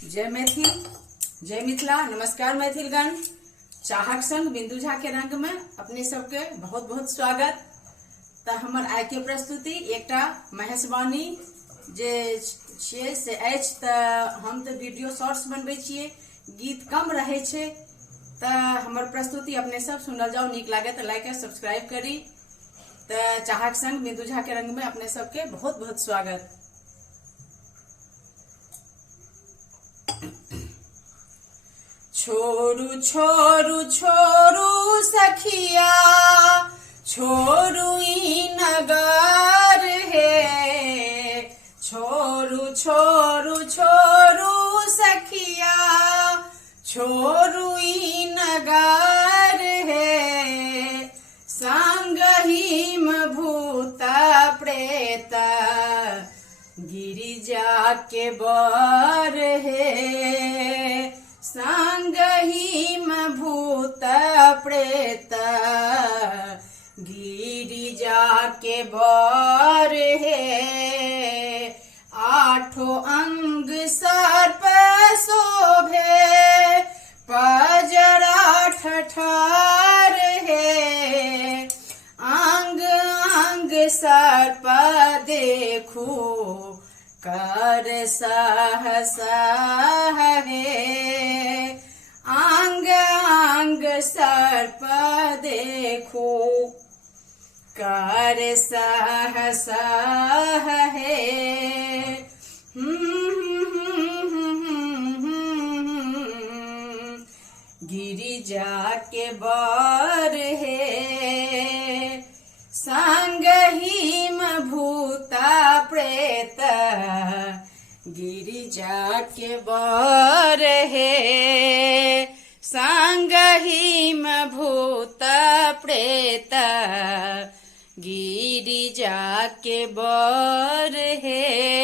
जय मैथिल, जय मिथिला। नमस्कार मैथिलगण। चाहक संग बिंदु झा के रंग में अपने सबके बहुत बहुत स्वागत। तो हमर आय के प्रस्तुति एकटा महेशवाणी जे छियै से अछि। तऽ हम तऽ वीडियो शॉर्ट्स बनबै छियै, गीत कम रहै छै। तऽ हमर प्रस्तुति अपने सब सुनल जाओ, नीक लागे तऽ लाइक और सब्सक्राइब करी। तऽ चाहक संग बिंदु झा के रंग में अपने सबके बहुत बहुत स्वागत। छोरू छोरू छोरू सखिया, छोरू ई नगर है। छोरू छोरू छोरू सखिया, छोरू ई नगर है। संगहिम भूत प्रेत, गिरिजा के बर है। संगहिम भूत प्रेत, गिरिजा के बर है। आठों अंग सर्प शोभे, पजरा ठठार है। अंग अंग सर्प देखो, कर सहसा है। अंग अंग सर्प देखो, कर सहसा है। गिरिजा के बर है। संगहिम भूत प्रेत, गिरिजा के बर है। संगहिम भूत प्रेत, गिरिजा के बर है।